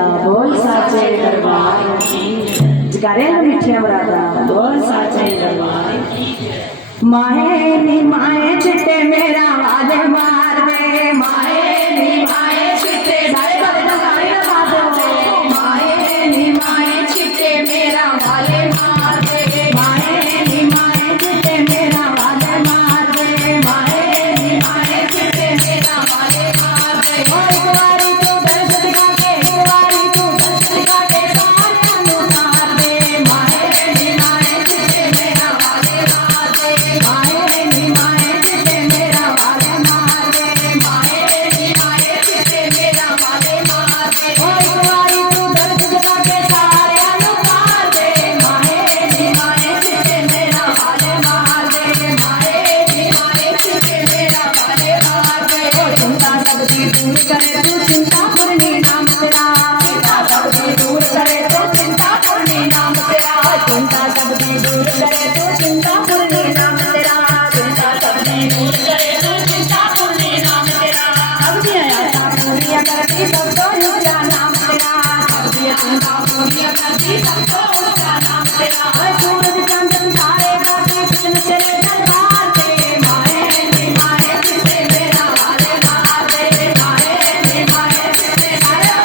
मर्यादा बोल साचे दरबार की जगारे मीठे मरादा बोल साचे दरबार की माहे नी माए चिट्टे मेरा वाले मार दे माहे नी माए चिट्टे सारे वाले तो गाने लगा दो माहे नी माए चिट्टे मेरा वाले मार दे माहे नी माए चिट्टे मेरा वाले मार दे माहे नी माए चिट्टे मेरा वाले मार दे ओ एक बारी तो दर्द दिखा के एक बारी तो दर्द दिखा के सारे नु मार दे माहे नी माए चिट्टे मेरा वाले मार दे माहे नी माए चिट्टे मेरा वाले मार दे माहे नी माए चिट्टे मेरा वाले मार दे ओ एक बारी तो दर्द दिखा के सारे नु मार दे माहे नी माए चिट्टे मेरा वाले मार दे माहे नी माए चिट्टे मेरा वाले मार दे ओ चिंता सबकी दूर करे तू चिंता पूर्णी नाम तेरा चिंता सबकी दूर करे तो चिंता पूर्णी नाम तेरा चिंता सबकी दूर करे तो चिंता पूर्णी नाम तेरा चिंता सबकी दूर करे तो चिंता पूर्णी नाम तेरा सबकी आशा पूरी करती सबको ऊंचा नाम तेरा सबकी चिंता पूरी करती सबको ऊंचा नाम तेरा ओए सूरज चंद्र तारे करते कृष्ण तेरे दरबार पे माहे नी माहे चिट्टे मेरा वाले मार दे माहे नी माहे चिट्टे मेरा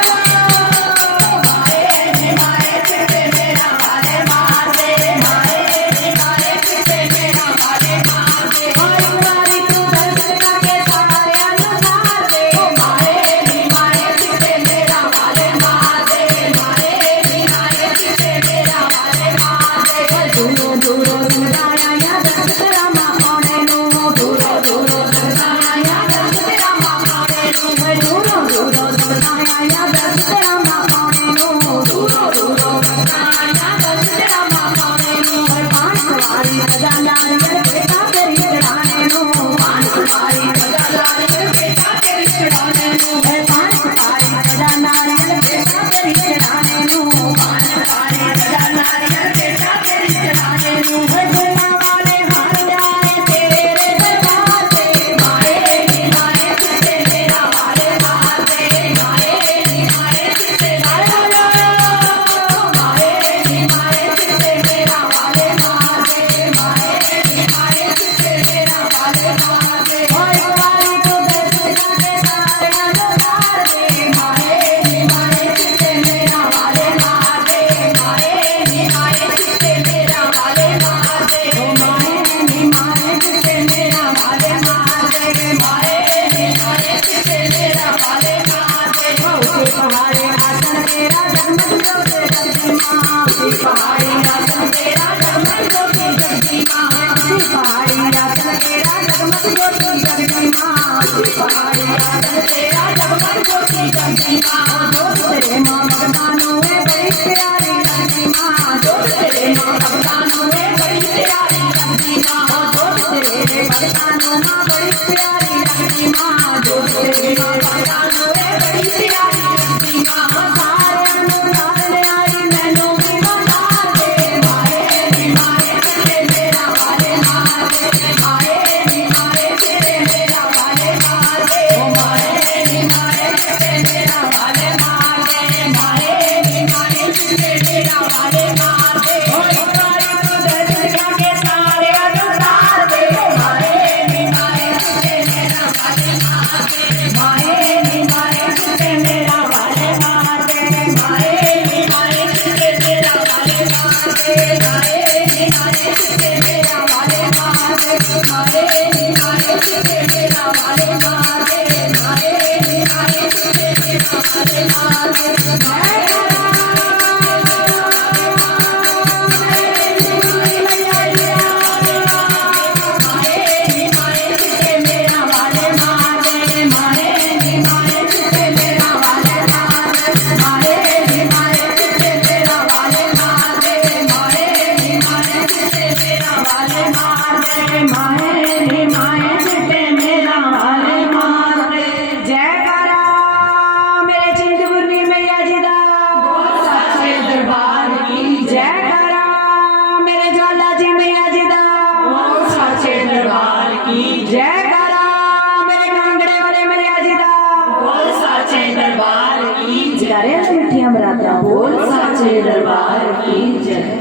माहे नी माहे चिट्टे मेरा वाले मार दे माहे नी माहे चिट्टे मेरा वाले मार दे ओ एक बारी तू दर्द करके सारे अनुसार दे माहे नी माहे चिट्टे मेरा वाले मार दे माहे नी माहे चिट्टे मीठिया मरादा बोल साचे दरबार की जय।